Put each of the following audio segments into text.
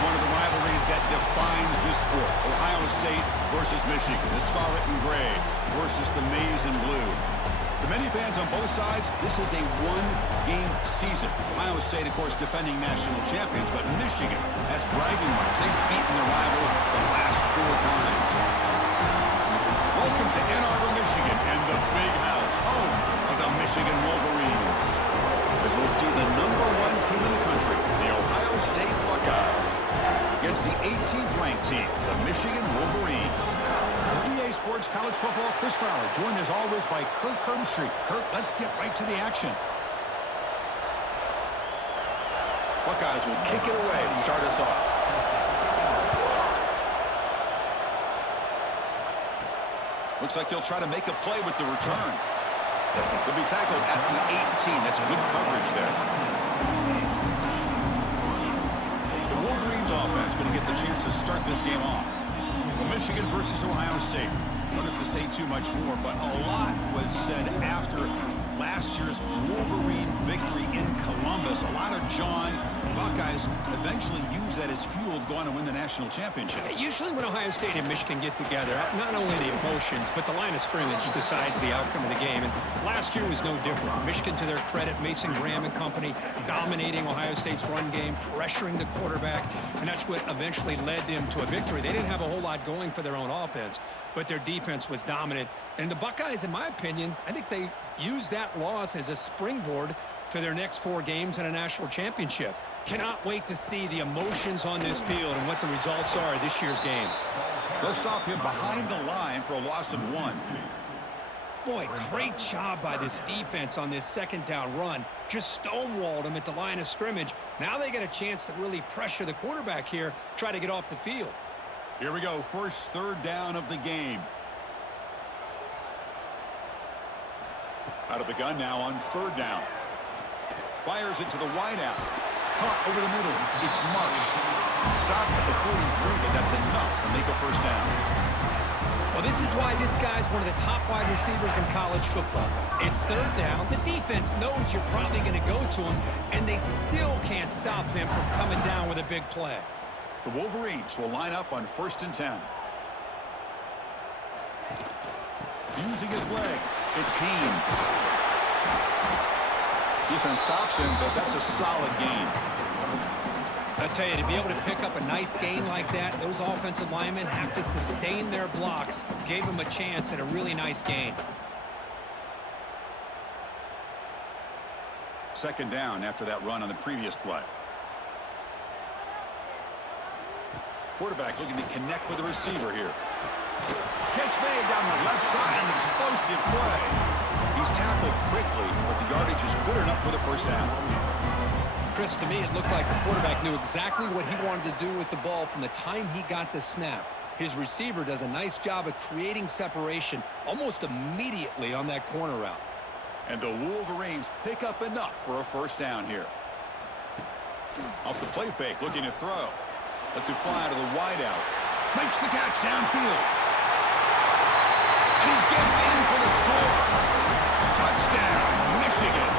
one of the rivalries that defines this sport. Ohio State versus Michigan. The scarlet and gray versus the maize and blue. To many fans on both sides, this is a one-game season. Ohio State, of course, defending national champions, but Michigan has bragging rights. They've beaten their rivals the last 4 times. Welcome to Ann Arbor, Michigan, and the Big House, home of the Michigan Wolverines. As we'll see the #1 team in the country, the Ohio State Buckeyes, against the 18th ranked team, the Michigan Wolverines. EA Sports College Football, Chris Fowler, joined as always by Kirk Hermstreet. Kirk, let's get right to the action. Buckeyes will kick it away to start us off. Looks like he'll try to make a play with the return. He'll be tackled at the 18. That's good coverage there. The Wolverines offense going to get the chance to start this game off. Michigan versus Ohio State. I don't have to say too much more, but a lot was said after last year's Wolverine victory in Columbus. A lot of John. Buckeyes eventually use that as fuel to go on and win the national championship. Usually when Ohio State and Michigan get together, not only the emotions, but the line of scrimmage decides the outcome of the game. And last year was no different. Michigan, to their credit, Mason Graham and company, dominating Ohio State's run game, pressuring the quarterback, and that's what eventually led them to a victory. They didn't have a whole lot going for their own offense, but their defense was dominant. And the Buckeyes, in my opinion, I think they used that loss as a springboard to their next 4 games in a national championship. Cannot wait to see the emotions on this field and what the results are of this year's game. They'll stop him behind the line for a loss of 1. Boy, great job by this defense on this second down run. Just stonewalled him at the line of scrimmage. Now they get a chance to really pressure the quarterback here, try to get off the field. Here we go, first 3rd down of the game. Out of the gun now on 3rd down. Fires it to the wideout. Caught over the middle. It's Marsh. Stop at the 43, but that's enough to make a first down. Well, this is why this guy's one of the top wide receivers in college football. It's 3rd down. The defense knows you're probably going to go to him, and they still can't stop him from coming down with a big play. The Wolverines will line up on 1st and 10. Using his legs, it's Haynes. Defense stops him, but that's a solid gain. I tell you, to be able to pick up a nice gain like that, those offensive linemen have to sustain their blocks. Gave him a chance at a really nice gain. 2nd down after that run on the previous play. Quarterback looking to connect with the receiver here. Catch made down the left side, an explosive play. He's tackled quickly, but the yardage is good enough for the first down. Chris, to me, it looked like the quarterback knew exactly what he wanted to do with the ball from the time he got the snap. His receiver does a nice job of creating separation almost immediately on that corner route. And the Wolverines pick up enough for a first down here. Off the play fake, looking to throw. Lets it fly to the wideout. Makes the catch downfield. And he gets in for the score. Touchdown, Michigan.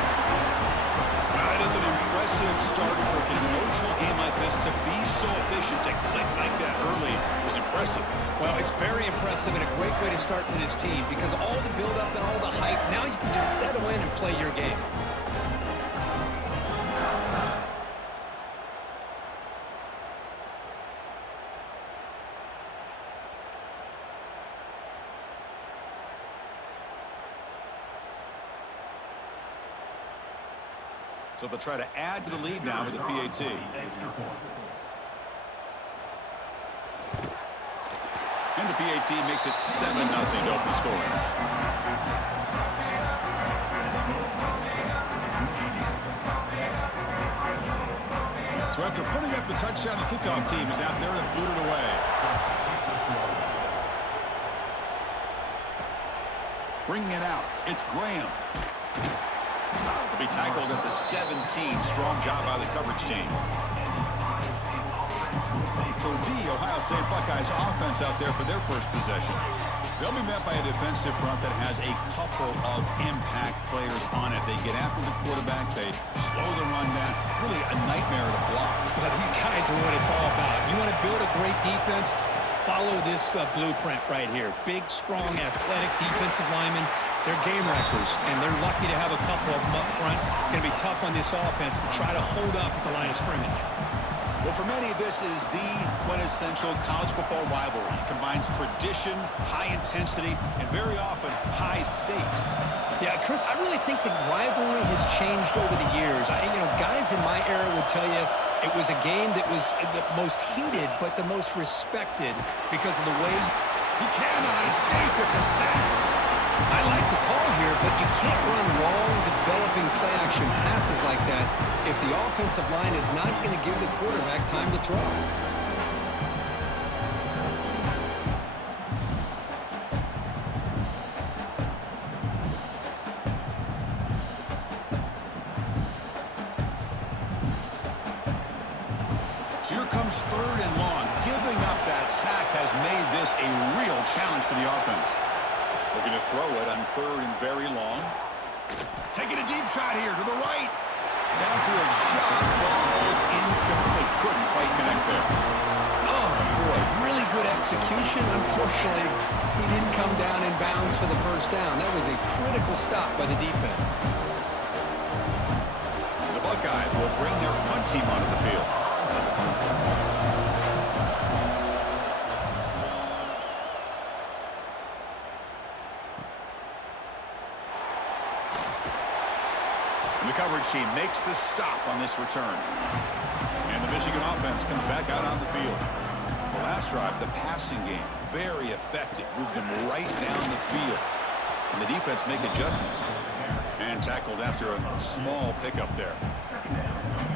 That is an impressive start, Kirk. In an emotional game like this, to be so efficient, to click like that early was impressive. Well, it's very impressive and a great way to start for this team because all the build-up and all the hype, now you can just settle in and play your game. So they'll try to add to the lead now with the PAT. And the PAT makes it 7-0 to open scoring. So after putting up the touchdown, the kickoff team is out there to boot it away. Bringing it out, it's Graham. Will be tackled at the 17. Strong job by the coverage team. So the Ohio State Buckeyes offense out there for their first possession. They'll be met by a defensive front that has a couple of impact players on it. They get after the quarterback. They slow the run down. Really a nightmare to block. Well, these guys are what it's all about. You want to build a great defense? Follow this blueprint right here. Big, strong, athletic defensive linemen. They're game wreckers, and they're lucky to have a couple of them up front. Going to be tough on this offense to try to hold up at the line of scrimmage. Well, for many, this is the quintessential college football rivalry. It combines tradition, high intensity, and very often high stakes. Yeah, Chris, I really think the rivalry has changed over the years. Guys in my era would tell you it was a game that was the most heated but the most respected because of the way he cannot escape. It's a sack. I like the call here, but you can't run long, developing play-action passes like that if the offensive line is not going to give the quarterback time to throw. So here comes 3rd and long. Giving up that sack has made this a real challenge for the offense. Looking to throw it on 3rd and very long. Taking a deep shot here to the right. Downfield shot falls incomplete. Couldn't quite connect there. Oh, boy, really good execution. Unfortunately, he didn't come down in bounds for the first down. That was a critical stop by the defense. The Buckeyes will bring their punt team onto the field. The coverage team makes the stop on this return. And the Michigan offense comes back out on the field. The last drive, the passing game, very effective. Moved them right down the field. And the defense make adjustments. And tackled after a small pickup there.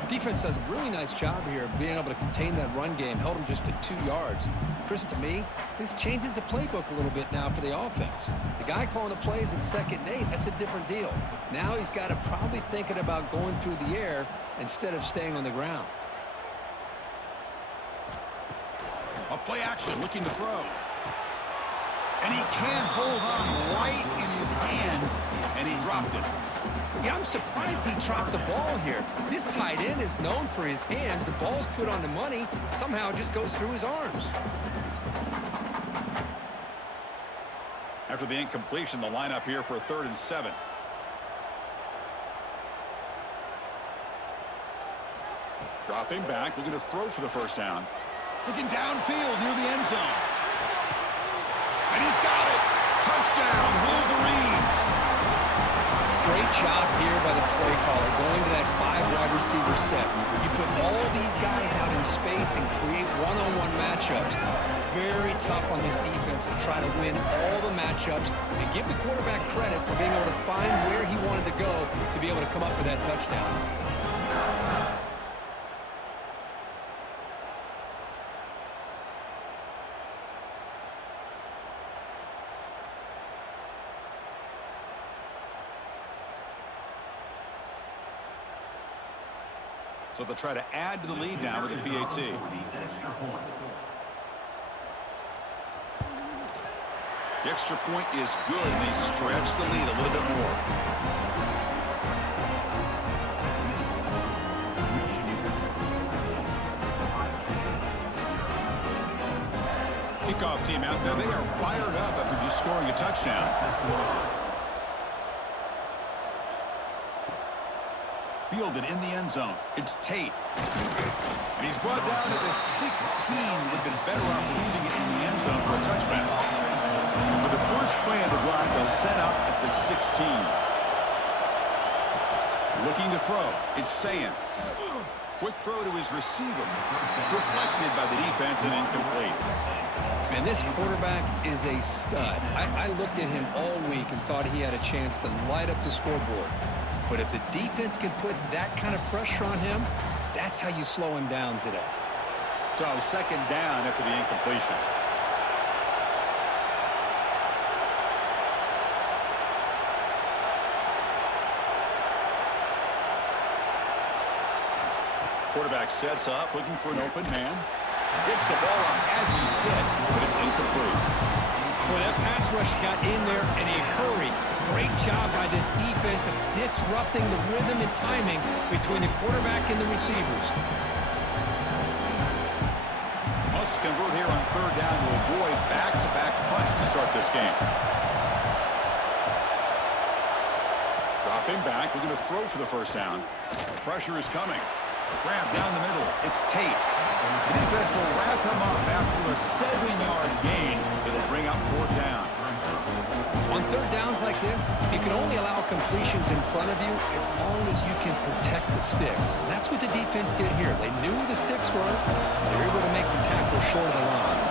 Defense does a really nice job here of being able to contain that run game. Held him just to 2 yards. Chris, to me, this changes the playbook a little bit now for the offense. The guy calling the plays at 2nd and 8, that's a different deal. Now he's got to probably thinking about going through the air instead of staying on the ground. A play action, looking to throw. And he can't hold on right in his hands, and he dropped it. Yeah, I'm surprised he dropped the ball here. This tight end is known for his hands. The ball's put on the money. Somehow it just goes through his arms. After the incompletion, the lineup here for 3rd and 7. Dropping back, looking to throw for the first down. Looking downfield near the end zone. And he's got it. Touchdown, Wolverines. Great job here by the play caller, going to that 5-wide receiver set. You put all these guys out in space and create one-on-one matchups. Very tough on this defense to try to win all the matchups and give the quarterback credit for being able to find where he wanted to go to be able to come up with that touchdown. So they'll try to add to the lead now with a PAT. The extra point is good, and they stretch the lead a little bit more. Kickoff team out there, they are fired up after just scoring a touchdown. Fielded in the end zone. It's Tate. And he's brought down to the 16. Would have been better off leaving it in the end zone for a touchback. And for the first play of the drive, they'll set up at the 16. Looking to throw. It's Sayan. Quick throw to his receiver. Deflected by the defense and incomplete. And this quarterback is a stud. I looked at him all week and thought he had a chance to light up the scoreboard. But if the defense can put that kind of pressure on him, that's how you slow him down today. So 2nd down after the incompletion. Quarterback sets up, looking for an open man. Gets the ball off as he's hit, but it's incomplete. Well, that pass rush got in there in a hurry. Great job by this defense of disrupting the rhythm and timing between the quarterback and the receivers. Must convert here on third down to avoid back-to-back punts to start this game. Dropping back, looking to throw for the first down. Pressure is coming. Grab down the middle. It's Tate. The defense will wrap him up after a 7-yard gain. It'll bring up fourth down. On third downs like this, you can only allow completions in front of you as long as you can protect the sticks. And that's what the defense did here. They knew where the sticks were. They were able to make the tackle short of the line.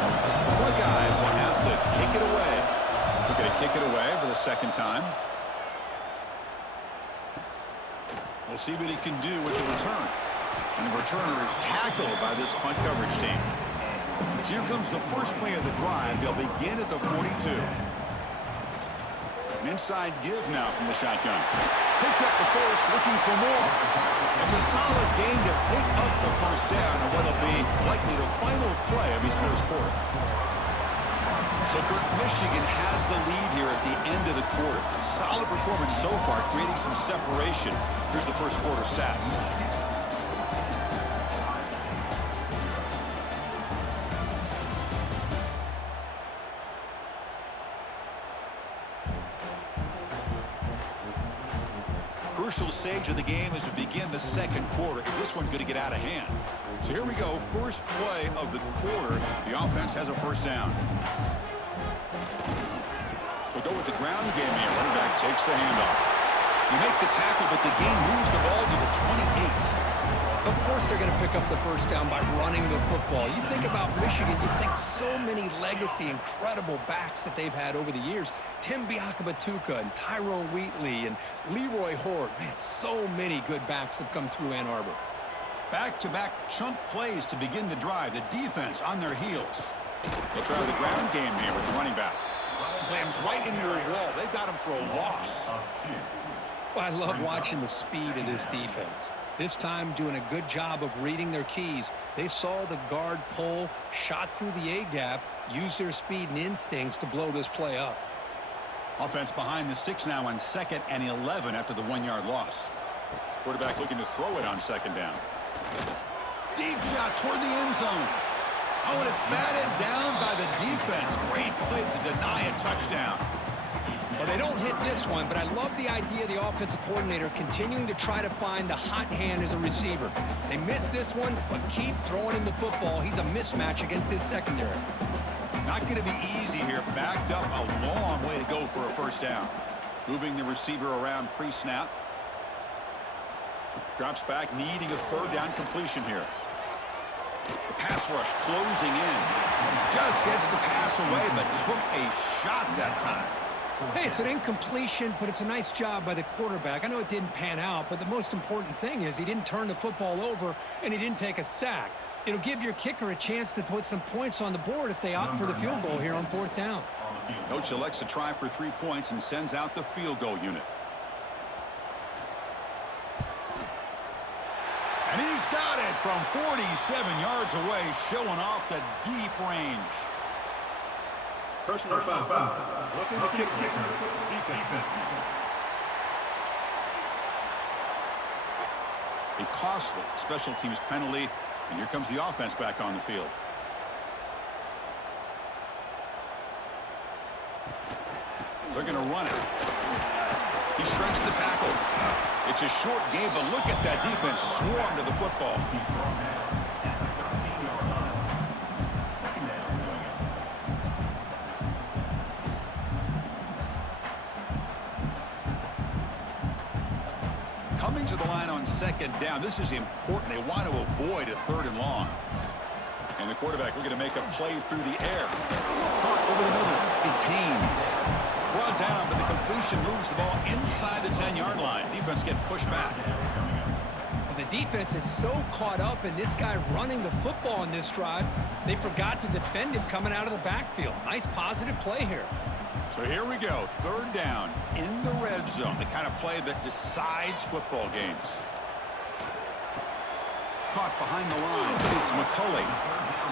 The Buckeyes will have to kick it away. They're going to kick it away for the second time. We'll see what he can do with the return. And the returner is tackled by this punt coverage team. So here comes the first play of the drive. They'll begin at the 42. An inside give now from the shotgun. Picks up the first, looking for more. It's a solid game to pick up the first down on what'll be likely the final play of his first quarter. So Kurt, Michigan has the lead here at the end of the quarter. Solid performance so far, creating some separation. Here's the first quarter stats. Crucial stage of the game as we begin the second quarter. Is this one going to get out of hand? So here we go. First play of the quarter. The offense has a first down. We'll go with the ground game here. Running back takes the handoff. You make the tackle, but the game moves the ball to the 28. Of course they're going to pick up the first down by running the football. You think about Michigan, you think so many legacy, incredible backs that they've had over the years. Tim Biakabatuka and Tyrone Wheatley and Leroy Horde. Man, so many good backs have come through Ann Arbor. Back-to-back chunk plays to begin the drive. The defense on their heels. They'll try the ground game here with the running back. Slams right into your wall. They've got him for a loss. Well, I love watching the speed of this defense. This time doing a good job of reading their keys. They saw the guard pull, shot through the A-gap, used their speed and instincts to blow this play up. Offense behind the 6 now on 2nd and 11 after the 1-yard loss. Quarterback looking to throw it on second down. Deep shot toward the end zone. Oh, and it's batted down by the defense. Great play to deny a touchdown. Well, they don't hit this one, but I love the idea of the offensive coordinator continuing to try to find the hot hand as a receiver. They missed this one, but keep throwing him the football. He's a mismatch against his secondary. Not going to be easy here. Backed up a long way to go for a first down. Moving the receiver around pre-snap. Drops back, needing a third down completion here. The pass rush closing in. Just gets the pass away, but took a shot that time. Hey, it's an incompletion, but it's a nice job by the quarterback. I know it didn't pan out, but the most important thing is he didn't turn the football over and he didn't take a sack. It'll give your kicker a chance to put some points on the board if they opt for the field goal here on fourth down. Coach elects to try for 3 points and sends out the field goal unit. And he's got it from 47 yards away, showing off the deep range. Personal foul. Roughing the kick. Defense. A costly special teams penalty, and here comes the offense back on the field. They're going to run it. He shrinks the tackle. It's a short game, but look at that defense swarm to the football. Coming to the line on second down. This is important. They want to avoid a third and long. And the quarterback looking to make a play through the air. Caught over the middle. It's Haynes. Brought down, but the completion moves the ball inside the 10-yard line. Defense getting pushed back. Well, the defense is so caught up in this guy running the football on this drive, they forgot to defend him coming out of the backfield. Nice positive play here. So here we go, third down in the red zone, the kind of play that decides football games. Caught behind the line, it's McCulley.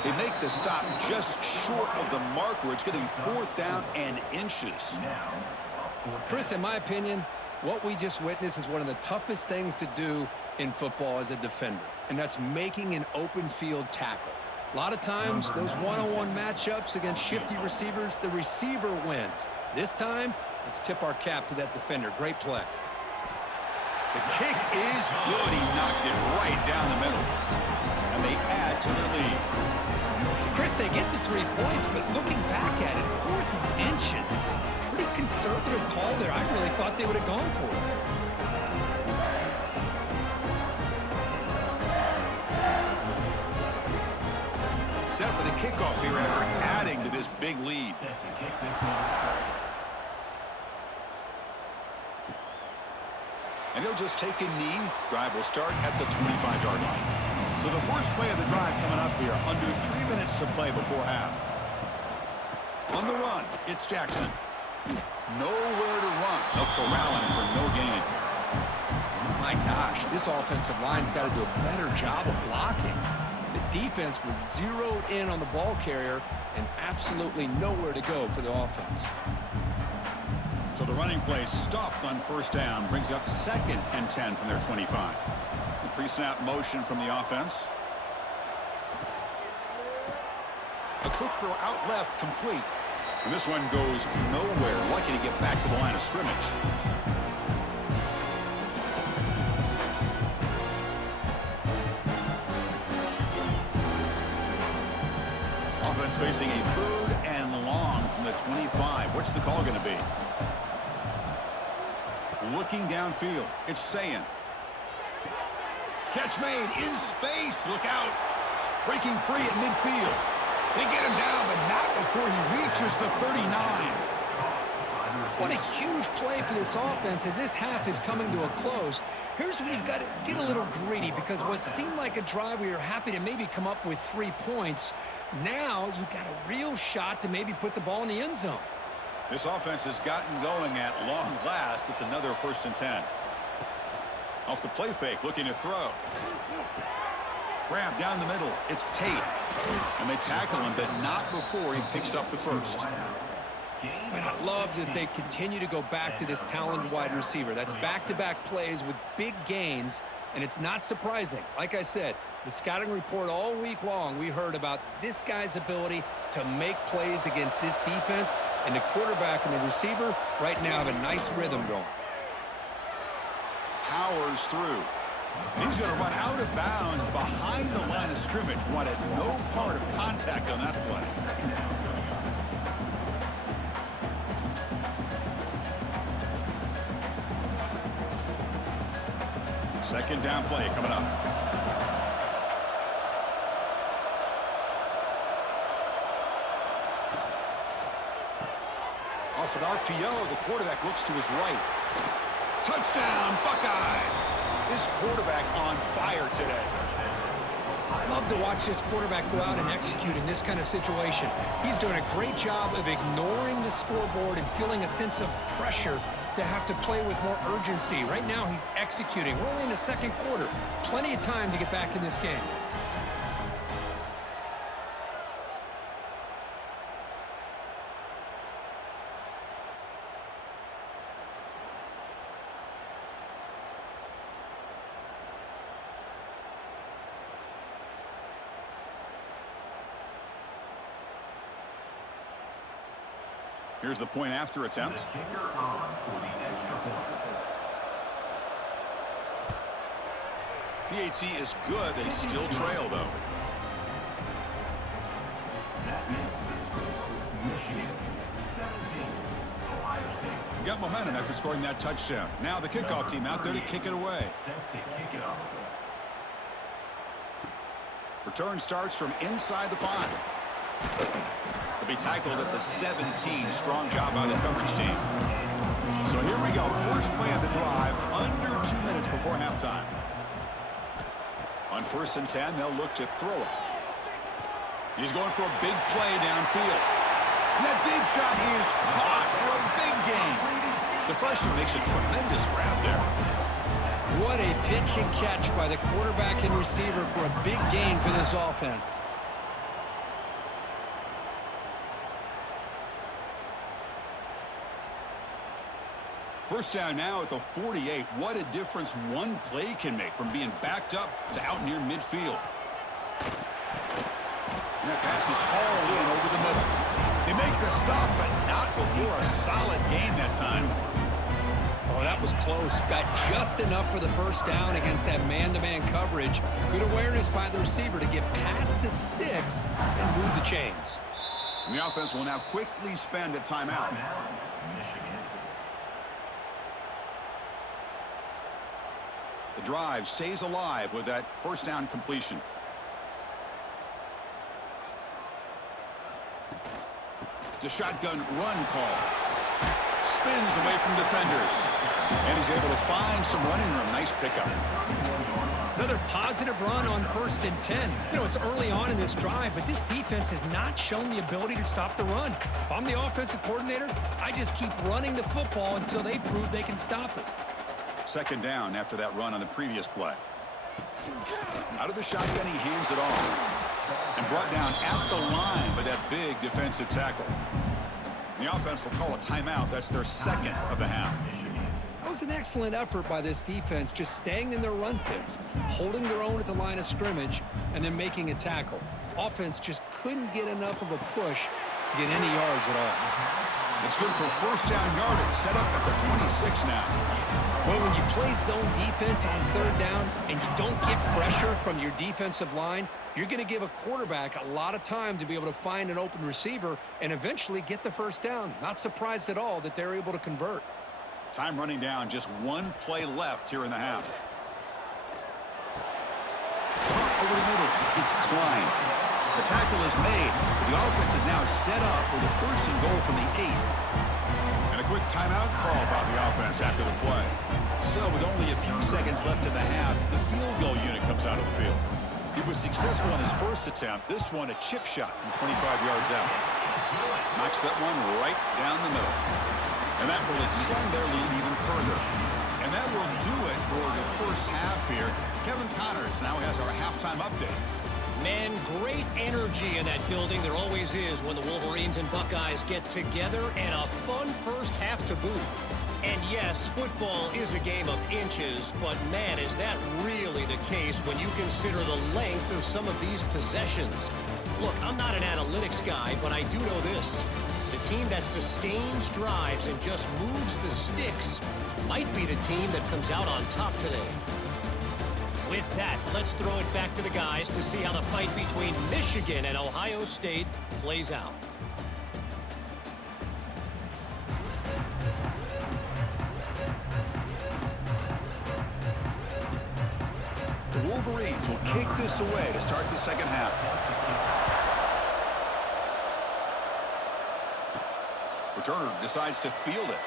They make the stop just short of the marker. It's going to be 4th down and inches. Chris, in my opinion, what we just witnessed is one of the toughest things to do in football as a defender, and that's making an open field tackle. A lot of times, those one-on-one matchups against shifty receivers, the receiver wins. This time, let's tip our cap to that defender. Great play. The kick is good. He knocked it right down the middle. And they add to their lead. Chris, they get the 3 points, but looking back at it, 4th and inches. Pretty conservative call there. I really thought they would have gone for it. Set for the kickoff here after adding to this big lead. And he'll just take a knee. Drive will start at the 25-yard line. So the first play of the drive coming up here. Under 3 minutes to play before half. On the run, it's Jackson. Nowhere to run. They'll corral him for no gain. My gosh, this offensive line's got to do a better job of blocking. The defense was zeroed in on the ball carrier and absolutely nowhere to go for the offense. So the running play stopped on 1st down, brings up 2nd and 10 from their 25. The pre-snap motion from the offense. A quick throw out left, complete. And this one goes nowhere. Lucky to get back to the line of scrimmage. Offense facing a 3rd and long from the 25. What's the call going to be? Looking downfield, it's Sayin. Catch made in space. Look out. Breaking free at midfield. They get him down, but not before he reaches the 39. What a huge play for this offense as this half is coming to a close. Here's where we've got to get a little gritty because what seemed like a drive we were happy to maybe come up with 3 points, now you've got a real shot to maybe put the ball in the end zone. This offense has gotten going at long last. It's another 1st and 10. Off the play fake, looking to throw. Grab down the middle. It's Tate. And they tackle him, but not before he picks up the first. And I love that they continue to go back to this talented wide receiver. That's back-to-back plays with big gains, and it's not surprising. Like I said, the scouting report all week long, we heard about this guy's ability to make plays against this defense, and the quarterback and the receiver right now have a nice rhythm going. Powers through. And he's going to run out of bounds behind the line of scrimmage. Wanted no part of contact on that play. Second down play coming up. Off an RPO, the quarterback looks to his right. Touchdown, Buckeyes! This quarterback on fire today. I love to watch this quarterback go out and execute in this kind of situation. He's doing a great job of ignoring the scoreboard and feeling a sense of pressure to have to play with more urgency. Right now, he's executing. We're only in the 2nd quarter. Plenty of time to get back in this game. Here's the point after attempt. PAT is good. They still trail, though. Got momentum after scoring that touchdown. Now the kickoff team out there to kick it away. Return starts from inside the 5. Will be tackled at the 17. Strong job by the coverage team. So here we go. First play of the drive under 2 minutes before halftime. On 1st and 10, they'll look to throw it. He's going for a big play downfield. And that deep shot is caught for a big gain. The freshman makes a tremendous grab there. What a pitch and catch by the quarterback and receiver for a big gain for this offense. First down now at the 48. What a difference one play can make from being backed up to out near midfield. And that pass is hauled in over the middle. They make the stop, but not before a solid gain that time. Oh, that was close. Got just enough for the first down against that man-to-man coverage. Good awareness by the receiver to get past the sticks and move the chains. And the offense will now quickly spend a timeout. The drive stays alive with that first down completion. It's a shotgun run call. Spins away from defenders. And he's able to find some running room. Nice pickup. Another positive run on 1st and 10. You know, it's early on in this drive, but this defense has not shown the ability to stop the run. If I'm the offensive coordinator, I just keep running the football until they prove they can stop it. Second down after that run on the previous play. Out of the shotgun, he hands it off. And brought down at the line by that big defensive tackle. The offense will call a timeout. That's their second of the half. That was an excellent effort by this defense, just staying in their run fits, holding their own at the line of scrimmage, and then making a tackle. Offense just couldn't get enough of a push to get any yards at all. It's good for first down yardage, set up at the 26 now. Well, when you play zone defense on third down and you don't get pressure from your defensive line, you're going to give a quarterback a lot of time to be able to find an open receiver and eventually get the first down. Not surprised at all that they're able to convert. Time running down, just one play left here in the half. Over the middle, it's Klein. The tackle is made, but the offense is now set up with a first and goal from the 8. And a quick timeout call by the offense after the play. So with only a few seconds left in the half, the field goal unit comes out of the field. He was successful in his first attempt. This one, a chip shot from 25 yards out. Knocks that one right down the middle. And that will extend their lead even further. And that will do it for the first half here. Kevin Connors now has our halftime update. Man, great energy in that building. There always is when the Wolverines and Buckeyes get together, and a fun first half to boot. And yes, football is a game of inches, but man, is that really the case when you consider the length of some of these possessions. Look, I'm not an analytics guy, but I do know this. The team that sustains drives and just moves the sticks might be the team that comes out on top today. With that, let's throw it back to the guys to see how the fight between Michigan and Ohio State plays out. The Wolverines will kick this away to start the second half. Returner decides to field it.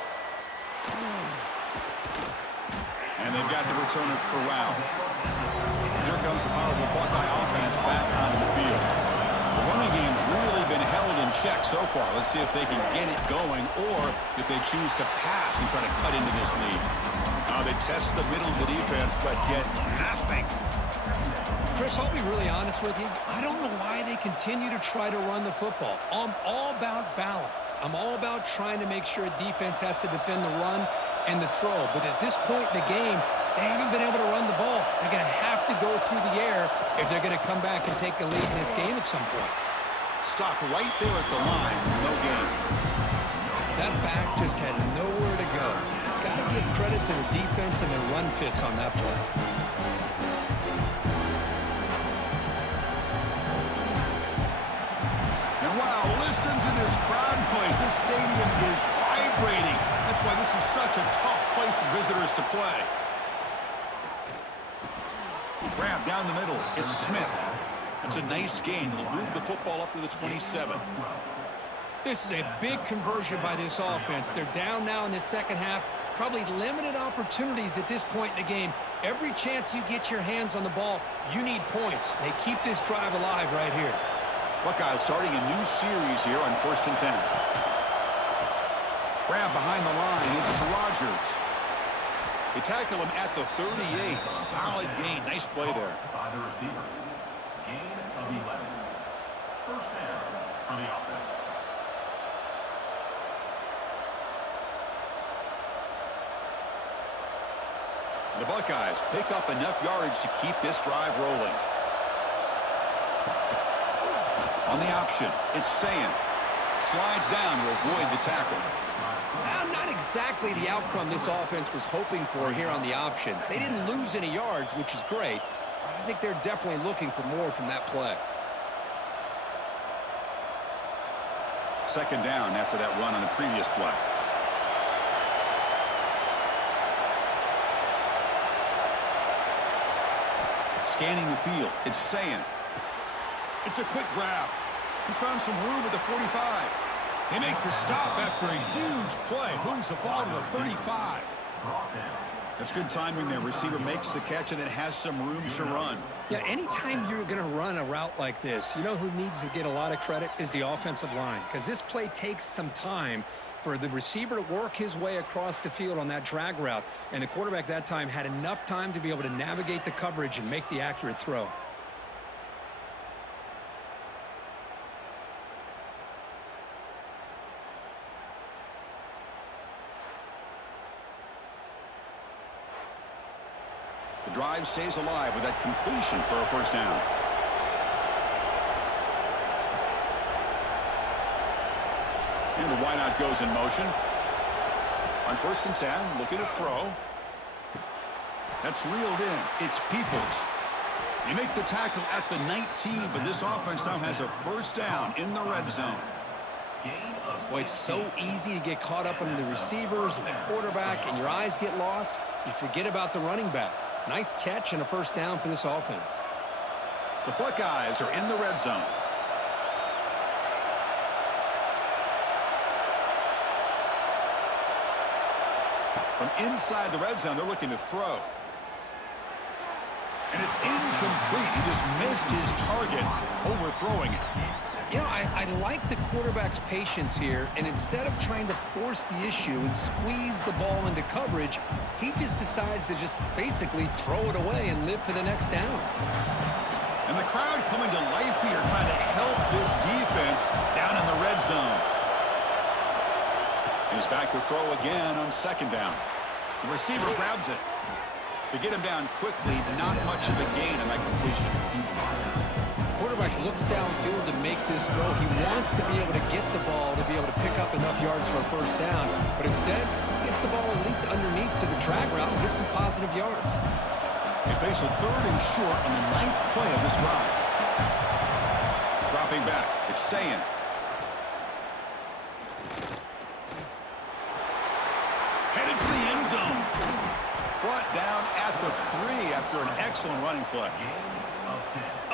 And they've got the returner corralled. Here comes the powerful Buckeye offense back onto the field. The running game's really been held in check so far. Let's see if they can get it going or if they choose to pass and try to cut into this lead. They test the middle of the defense but get nothing. Chris, I'll be really honest with you. I don't know why they continue to try to run the football. I'm all about balance. I'm all about trying to make sure a defense has to defend the run and the throw. But at this point in the game, they haven't been able to run the ball. They're going to have to go through the air if they're going to come back and take the lead in this game at some point. Stop right there at the line. No gain. That back just had nowhere to go. Got to give credit to the defense and their run fits on that play. And wow, listen to this crowd noise. This stadium is vibrating. That's why this is such a tough place for visitors to play. Grab down the middle. It's Smith. It's a nice gain. He'll move the football up to the 27. This is a big conversion by this offense. They're down now in the second half. Probably limited opportunities at this point in the game. Every chance you get your hands on the ball, you need points. They keep this drive alive right here. Buckeyes starting a new series here on 1st and 10. Grab behind the line. It's Rogers. They tackle him at the 38. Solid gain. Nice play there. By the receiver. Gain of 11. First down for the offense. The Buckeyes pick up enough yardage to keep this drive rolling. On the option, it's Sayin. Slides down to avoid the tackle. Well, not exactly the outcome this offense was hoping for here on the option. They didn't lose any yards, which is great. I think they're definitely looking for more from that play. Second down after that run on the previous play. Scanning the field, it's Sayin. It's a quick grab. He's found some room at the 45. They make the stop after a huge play. Moves the ball to the 35. That's good timing there. Receiver makes the catch and then has some room to run. Yeah, anytime you're going to run a route like this, you know who needs to get a lot of credit is the offensive line, because this play takes some time for the receiver to work his way across the field on that drag route, and the quarterback that time had enough time to be able to navigate the coverage and make the accurate throw. The drive stays alive with that completion for a first down. And the wideout goes in motion. On 1st and 10, looking to throw. That's reeled in. It's Peoples. You make the tackle at the 19, but this offense now has a first down in the red zone. Boy, it's so easy to get caught up in the receivers and the quarterback, and your eyes get lost. You forget about the running back. Nice catch and a first down for this offense. The Buckeyes are in the red zone. From inside the red zone, they're looking to throw. And it's incomplete. He just missed his target, overthrowing it. You know, I like the quarterback's patience here, and instead of trying to force the issue and squeeze the ball into coverage, he just decides to just basically throw it away and live for the next down. And the crowd coming to life here, trying to help this defense down in the red zone. He's back to throw again on 2nd down. The receiver grabs it. To get him down quickly, not much of a gain on that completion. Quarterback looks downfield to make this throw. He wants to be able to get the ball to be able to pick up enough yards for a first down, but instead, he gets the ball at least underneath to the drag route and gets some positive yards. They face a 3rd and short on the 9th play of this drive. Dropping back, it's Sayin. Headed for the end zone. Brought down at the 3 after an excellent running play.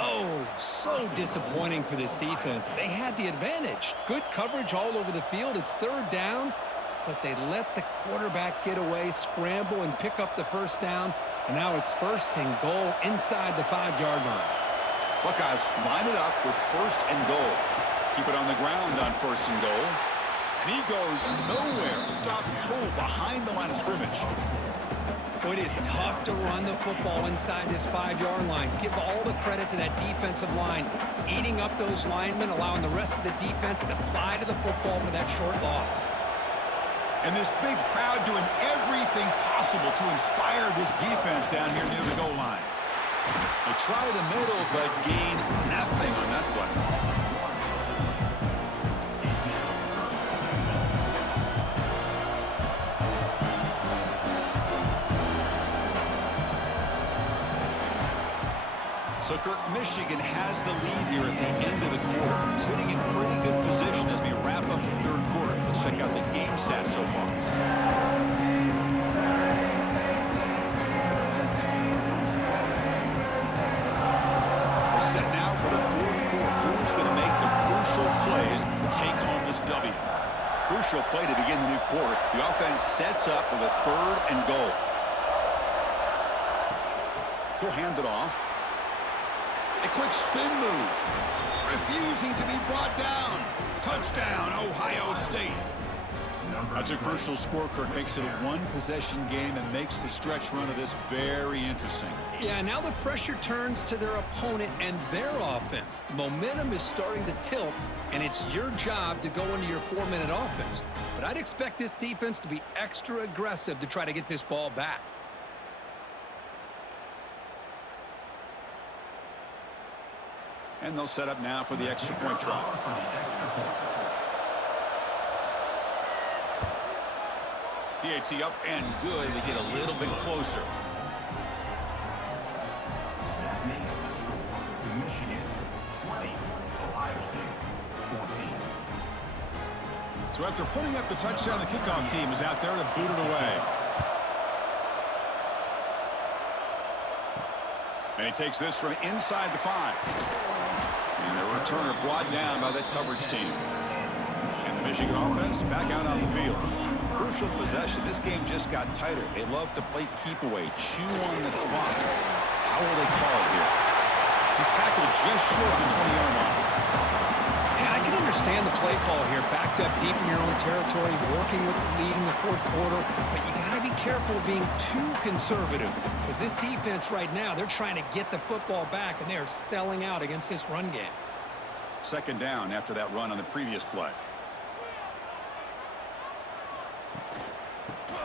Oh, so disappointing for this defense. They had the advantage. Good coverage all over the field. It's 3rd down, but they let the quarterback get away, scramble, and pick up the first down. And now it's 1st and goal inside the 5-yard line. Buckeyes line it up with 1st and goal. Keep it on the ground on 1st and goal. And he goes nowhere. Stopped cold behind the line of scrimmage. It is tough to run the football inside this 5-yard line. Give all the credit to that defensive line, eating up those linemen, allowing the rest of the defense to fly to the football for that short loss. And this big crowd doing everything possible to inspire this defense down here near the goal line. They try the middle, but gain nothing on that play. So, Kirk, Michigan has the lead here at the end of the quarter, sitting in pretty good position as we wrap up the 3rd quarter. Let's check out the game stats so far. We're set now for the 4th quarter. Who's going to make the crucial plays to take home this W? Crucial play to begin the new quarter. The offense sets up with a 3rd and goal. He'll hand it off. A quick spin move. Refusing to be brought down. Touchdown, Ohio State. That's a crucial score. Kirk makes it a 1-possession game and makes the stretch run of this very interesting. Yeah, now the pressure turns to their opponent and their offense. The momentum is starting to tilt, and it's your job to go into your 4-minute offense. But I'd expect this defense to be extra aggressive to try to get this ball back. And they'll set up now for the extra point try. PAT up and good. They get a little bit closer. That makes the score Michigan 20, Ohio State 14. So after putting up the touchdown, the kickoff team is out there to boot it away. And he takes this from inside the 5. And the returner brought down by that coverage team. And the Michigan offense back out on the field. Crucial possession. This game just got tighter. They love to play keep away, chew on the clock. How will they call it here? He's tackled just short of the 20-yard line. Hey, I can understand the play call here. Backed up deep in your own territory, working with the lead in the fourth quarter. But you got to be careful of being too conservative. Because this defense right now, they're trying to get the football back, and they are selling out against this run game. Second down after that run on the previous play.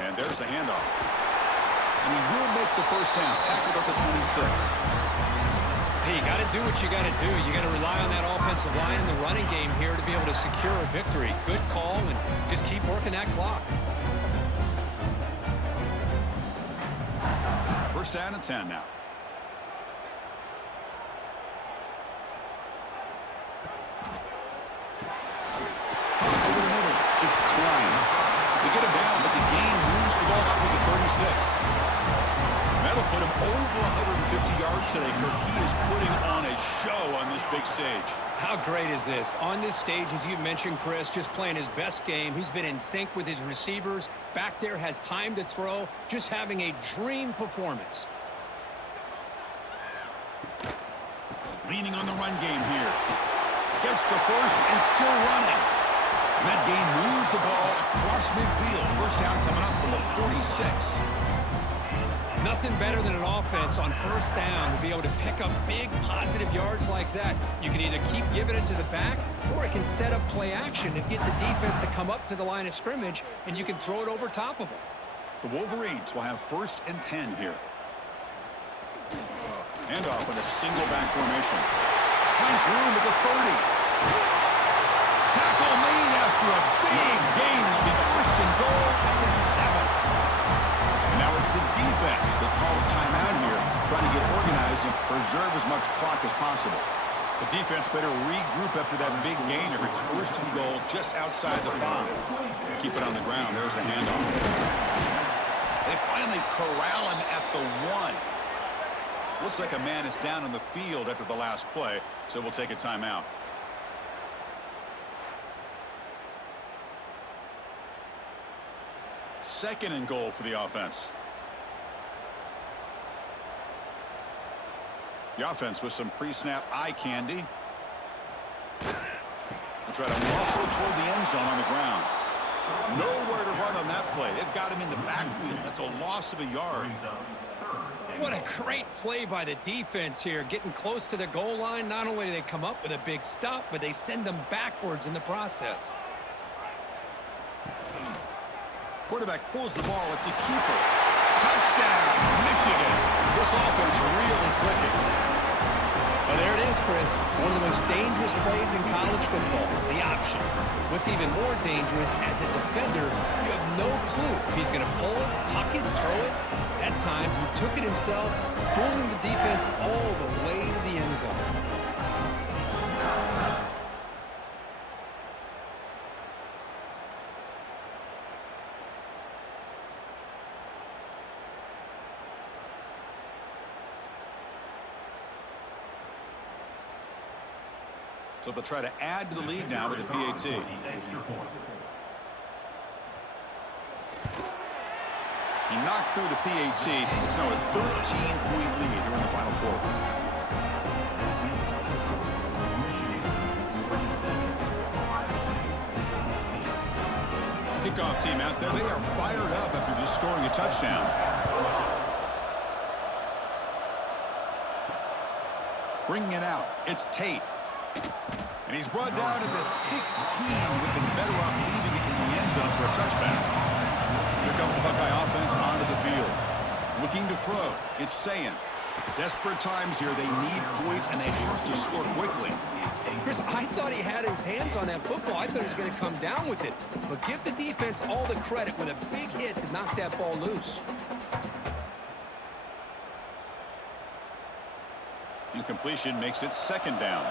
And there's the handoff. And he will make the first down. Tackled at the 26. Hey, you got to do what you got to do. You got to rely on that offensive line and the running game here to be able to secure a victory. Good call, and just keep working that clock. First down and 10 now. Over the middle, it's Klein. They get him down, but the gain moves the ball up to the 36. That'll put him over 150 yards today, Kirk. He is putting on a show on this big stage. How great is this? On this stage, as you mentioned, Chris, just playing his best game. He's been in sync with his receivers. Back there, has time to throw. Just having a dream performance. Leaning on the run game here. Gets the first and still running. And that game moves the ball across midfield. First down coming up from the 46. Nothing better than an offense on first down to be able to pick up big positive yards like that. You can either keep giving it to the back, or it can set up play action and get the defense to come up to the line of scrimmage, and you can throw it over top of them. The Wolverines will have first and 10 here. Handoff in a single back formation. Finds room at the 30. Tackle made after a big gain. It'll be first and goal at the 7. And now it's the defense that calls timeout here, trying to get organized and preserve as much clock as possible. The defense better regroup after that big gainer. It's first and goal just outside the 5. Keep it on the ground. There's the handoff. They finally corral him at the 1. Looks like a man is down on the field after the last play, so we'll take a timeout. Second and goal for the offense. The offense with some pre-snap eye candy. They'll try to muscle toward the end zone on the ground. Nowhere to run on that play. They've got him in the backfield. That's a loss of a yard. What a great play by the defense here. Getting close to the goal line, not only do they come up with a big stop, but they send them backwards in the process. Quarterback pulls the ball. It's a keeper. Touchdown, Michigan. This offense really clicking. Well, there it is, Chris. One of the most dangerous plays in college football, the option. What's even more dangerous, as a defender, you have no clue if he's going to pull it, tuck it, throw it. That time, he took it himself, fooling the defense all the way to the end zone. So they'll try to add to the lead now with a PAT. He knocked through the PAT. It's now a 13-point lead here in the final quarter. Kickoff team out there. They are fired up after just scoring a touchdown. Bringing it out. It's Tate. And he's brought down to the 16. Would have been better off leaving it in the end zone for a touchback. Here comes the Buckeye offense onto the field. Looking to throw. It's Sayin. Desperate times here. They need points, and they have to score quickly. Chris, I thought he had his hands on that football. I thought he was going to come down with it. But give the defense all the credit with a big hit to knock that ball loose. Incompletion makes it second down.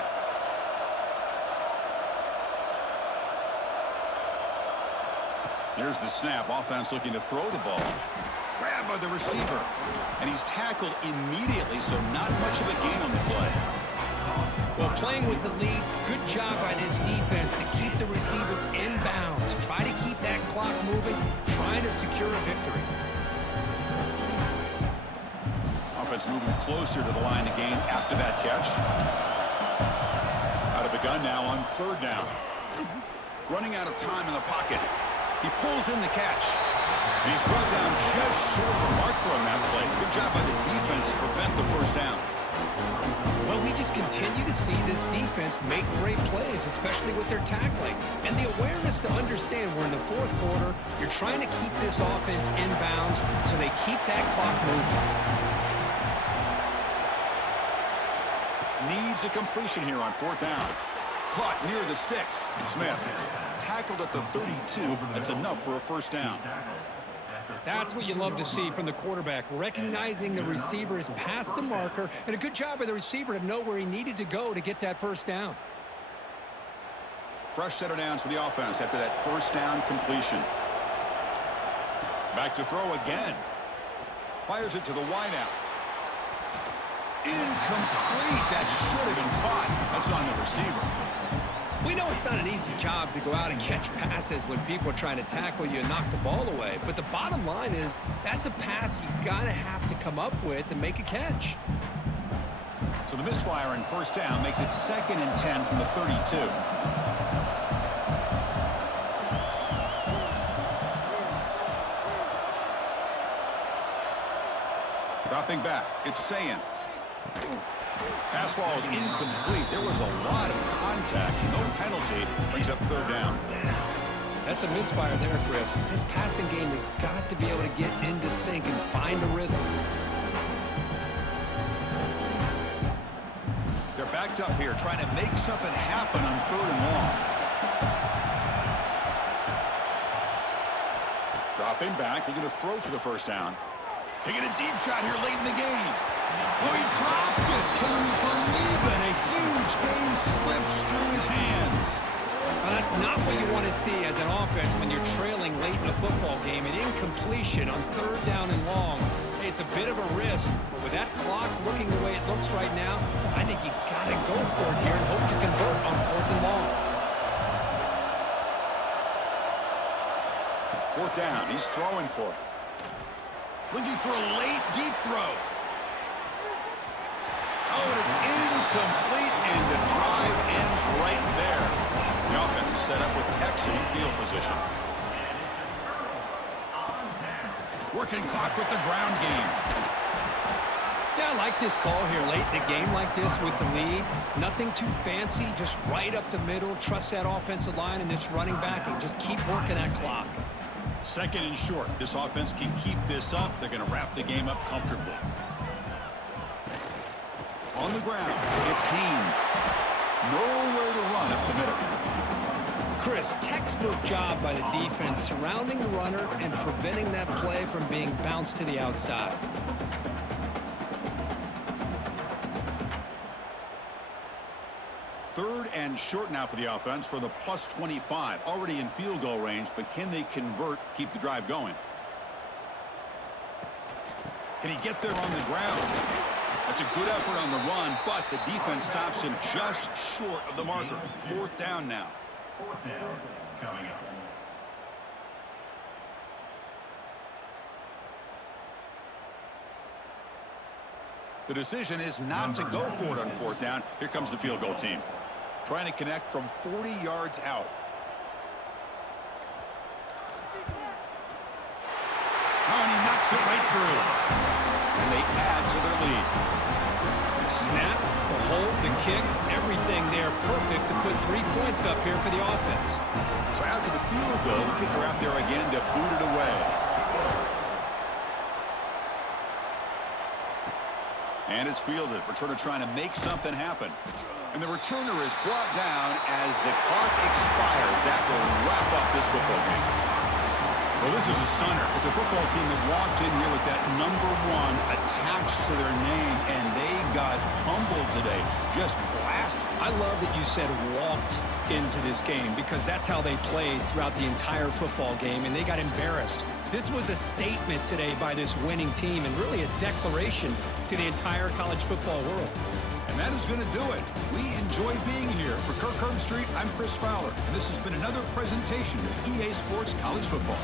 Here's the snap. Offense looking to throw the ball. Grabbed by the receiver. And he's tackled immediately, so not much of a gain on the play. Well, playing with the lead, good job by this defense to keep the receiver in bounds. Try to keep that clock moving, trying to secure a victory. Offense moving closer to the line of game after that catch. Out of the gun now on third down. Running out of time in the pocket. He pulls in the catch. He's brought down just short of the marker on that play. Good job by the defense to prevent the first down. Well, we just continue to see this defense make great plays, especially with their tackling. And the awareness to understand we're in the fourth quarter, you're trying to keep this offense in bounds so they keep that clock moving. Needs a completion here on fourth down. Caught near the sticks. And Smith tackled at the 32. That's enough for a first down. That's what you love to see from the quarterback, recognizing the receiver is past the marker, and a good job by the receiver to know where he needed to go to get that first down. Fresh set of downs for the offense after that first down completion. Back to throw again. Fires it to the wideout. Incomplete. That should have been caught. That's on the receiver. We know it's not an easy job to go out and catch passes when people are trying to tackle you and knock the ball away. But the bottom line is that's a pass you gotta have to come up with and make a catch. So the misfire on first down makes it 2nd and 10 from the 32. Dropping back, it's Sayan. Pass ball is incomplete. There was a lot of contact. No penalty. Brings up third down. That's a misfire there, Chris. This passing game has got to be able to get into sync and find a rhythm. They're backed up here trying to make something happen on third and long. Dropping back. They're going to throw for the first down. Taking a deep shot here late in the game. Oh, he dropped it. Can you believe it? A huge game slips through his hands. Well, that's not what you want to see as an offense when you're trailing late in a football game. An incompletion on third down and long. It's a bit of a risk, but with that clock looking the way it looks right now, I think you got to go for it here and hope to convert on fourth and long. Fourth down. He's throwing for it. Looking for a late, deep throw. Oh, and it's incomplete, and the drive ends right there. The offense is set up with excellent field position. Working clock with the ground game. Yeah, I like this call here late in the game like this with the lead. Nothing too fancy, just right up the middle. Trust that offensive line and this running back and just keep working that clock. 2nd and short. This offense can keep this up. They're going to wrap the game up comfortably. On the ground, it's Haynes. Nowhere to run up the middle. Chris, textbook job by the defense surrounding the runner and preventing that play from being bounced to the outside. Third and short now for the offense for the plus 25. Already in field goal range, but can they convert, keep the drive going? Can he get there on the ground? That's a good effort on the run, but the defense stops him just short of the marker. Fourth down now. Fourth down coming up. The decision is not to go for it on fourth down. Here comes the field goal team. Trying to connect from 40 yards out. Oh, and he knocks it right through. And they add to their lead. Snap, the hold, the kick, everything there perfect to put 3 points up here for the offense. So after the field goal, the kicker out there again to boot it away. And it's fielded. Returner trying to make something happen. And the returner is brought down as the clock expires. That will wrap up this football game. Well, this is a stunner. It's a football team that walked in here with that number 1 attached to their name, and they got humbled today. Just blasted. I love that you said walked into this game because that's how they played throughout the entire football game, and they got embarrassed. This was a statement today by this winning team and really a declaration to the entire college football world. And that is going to do it. We enjoy being here. For Kirk Street, I'm Chris Fowler, and this has been another presentation of EA Sports College Football.